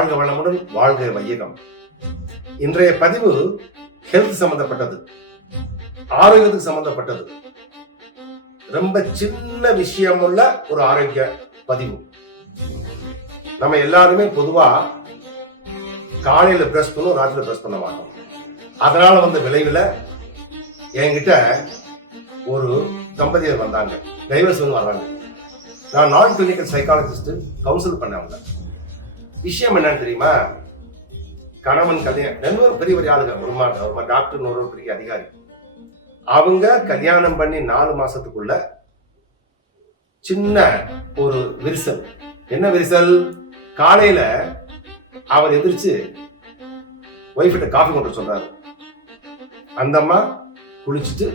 வாழ்க வளமுடன், வாழ்க வையகம். இன்றைய பதிவு ஹெல்த் சம்பந்தப்பட்டது, ஆரோக்கியத்துக்கு சம்பந்தப்பட்டது. ரொம்ப சின்ன விஷயம் உள்ள ஒரு ஆரோக்கிய பதிவு. நம்ம எல்லாருமே பொதுவா காலையில பிரஸ் பண்ணுவோம், ராத்திரில பிரஸ் பண்ண மாட்டோம். அதனால வந்த விளைவுல என்கிட்ட ஒரு தம்பதியர் வந்தாங்க, டைவர்ஸ் வர்றாங்க. நான் நான் கிளினிக்கல் சைக்காலஜிஸ்ட், கவுன்சில் பண்ணவங்க. விஷயம் என்னன்னு தெரியுமா? கணவன் கல்யாணம், ரெண்டு பெரிய பெரிய ஆளுங்க, ஒரு டாக்டர், ஒரு பெரிய அதிகாரி. அவங்க கல்யாணம் பண்ணி 4 மாசத்துக்குள்ள சின்ன ஒரு விரிசல். என்ன விரிசல்? காலையில அவர் எதிர்த்து ஒய்ஃபிட்ட காஃபி கொண்டு சொல்றாரு. அந்த அம்மா குளிச்சுட்டு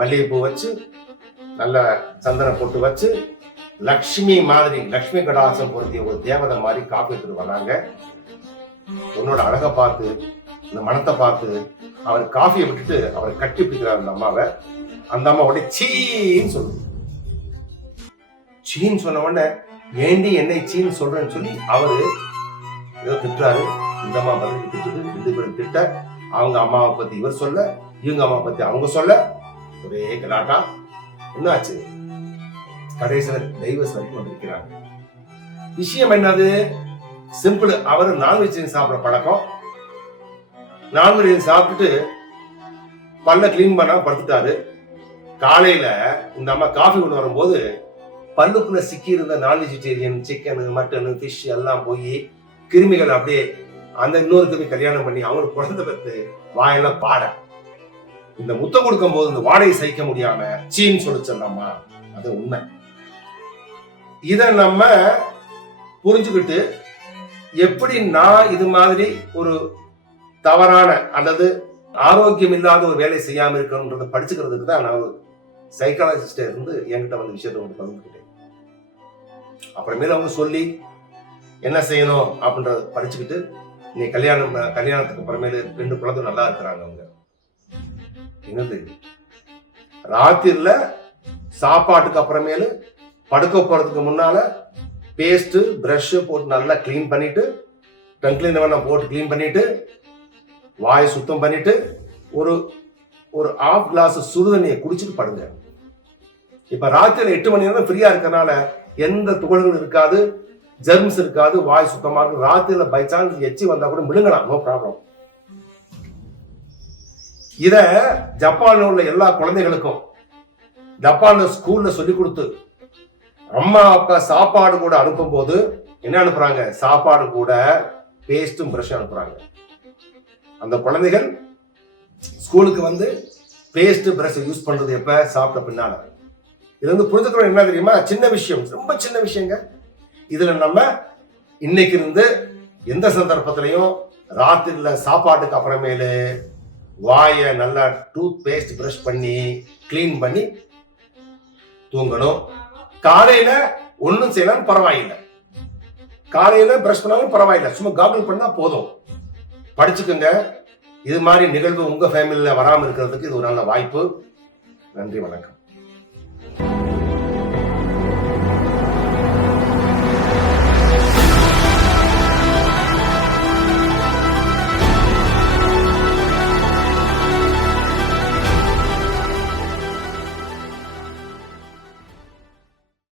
மல்லிகைப்பூ வச்சு நல்ல சந்தனம் போட்டு வச்சு லக்ஷ்மி மாதிரி, லக்ஷ்மி கடாசம் பொருத்திய ஒரு தேவதை மாதிரி காஃபி எடுத்துட்டு வர்றாங்க. உன்னோட அழகை பார்த்து, இந்த மனத்தை பார்த்து அவர் காஃபியை விட்டுட்டு அவரை கட்டி பிடிக்கிறார் அந்த அம்மாவை. அந்த அம்மா உடனே சீன்னு சொல்லுது. சீன்னு சொன்ன உடனே, ஏண்டி என்னை சீன்னு சொல்றேன்னு சொல்லி அவரு ஏதோ திட்டுறாரு. இந்த அம்மா பதில் திட்டுது, இந்த பேரும் திட்ட, அவங்க அம்மாவை பத்தி இவர் சொல்ல, இவங்க அம்மா பத்தி அவங்க சொல்ல, ஒரே கலாட்டா. என்னாச்சு? கடைசியில டைவர்ஸ் வரைக்கும் வந்திருக்கிறாங்க. விஷயம் என்னது? சிம்பிள். அவர் நான்வெஜ் சாப்பிட பழக்கம். நான்வெஜ் சாப்பிட்டுட்டு பல்ல கிளீன் பண்ண படுத்துட்டாரு. காலையில இந்த அம்மா காஃபி கொண்டு வரும்போது பல்லுக்குள்ள சிக்கி இருந்த நான்வெஜிடேரியன், சிக்கனு, மட்டனு, ஃபிஷ் எல்லாம் போய் கிருமிகள் அப்படியே அந்த இன்னொரு கிருமி கல்யாணம் பண்ணி அவங்களுக்கு குழந்தை பெற்று வாயெல்லாம் பாட. இந்த முத்தம் கொடுக்கும் போது இந்த வாடையை சகிக்க முடியாம சீன்னு சொல்லிச்சு அந்த அம்மா. அது உண்மை. இத நம்ம புரிஞ்சுக்கிட்டு எப்படி நான் இது மாதிரி ஒரு தவறான அல்லது ஆரோக்கியம் இல்லாத ஒரு வேலை செய்யாம இருக்கணும்ன்றத படிச்சுக்கிறதுக்கு தான் நான் ஒரு சைக்காலஜிஸ்ட இருந்து என்கிட்ட வந்து விஷயத்தை வந்து பகிர்ந்துக்கிட்டேன். அப்புறமேல அவங்க சொல்லி என்ன செய்யணும் அப்படின்றத படிச்சுக்கிட்டு நீ கல்யாணத்துக்கு அப்புறமேல 2 குழந்தை நல்லா இருக்கிறாங்க. அவங்க என்னது, ராத்திரில சாப்பாட்டுக்கு அப்புறமேலு படுக்க போறதுக்கு முன்னால பேஸ்ட், பிரஷ் போட்டு நல்லா கிளீன் பண்ணிட்டு, டங் கிளீனர் போட்டு கிளீன் பண்ணிட்டு, வாயை சுத்தம் பண்ணிட்டு, ஒரு ½ கிளாஸ் சுடுதண்ணியை குடிச்சிட்டு படுங்க. இப்ப ராத்திரில 8 மணி நேரம் ஃப்ரீயா இருக்கறனால எந்த துகள்களும் இருக்காது, ஜெர்ம்ஸ் இருக்காது, வாய் சுத்தமா இருக்கும். ராத்திரில பை சான்ஸ் எச்சி வந்தா கூட விழுங்கலாம், நோ ப்ராப்ளம். இத ஜப்பான்ல உள்ள எல்லா குழந்தைகளுக்கும் ஜப்பான்ல ஸ்கூல்ல சொல்லி கொடுத்து, அம்மா அப்பா சாப்பாடு கூட அனுப்பும் போது என்ன அனுப்புறாங்க? சாப்பாடு கூட பேஸ்டும் பிரஷ் அனுப்புறாங்க. அந்த குழந்தைகள் ஸ்கூலுக்கு வந்து பேஸ்ட் பிரஷ் யூஸ் பண்றது எப்ப? சாப்பிட்ட பின்னால. இது வந்து புரிஞ்சுக்கிறோம். என்ன தெரியுமா? சின்ன விஷயம், ரொம்ப சின்ன விஷயங்க. இதுல நம்ம இன்னைக்கு இருந்து எந்த சந்தர்ப்பத்திலையும் ராத்திரில சாப்பாட்டுக்கு அப்புறமேலு வாயை நல்லா டூத் பேஸ்ட் பிரஷ் பண்ணி கிளீன் பண்ணி தூங்கணும். காலையில ஒன்னும் செய்யலாம் பரவாயில்லை, காலையில பிரஷ் பண்ணாலும் பரவாயில்லை, சும்மா காகுல் பண்ணா போதும். படிச்சுக்கோங்க. இது மாதிரி நிகழ்வு உங்க ஃபேமிலியில வராம இருக்கிறதுக்கு இது ஒரு நல்ல வாய்ப்பு. நன்றி, வணக்கம்.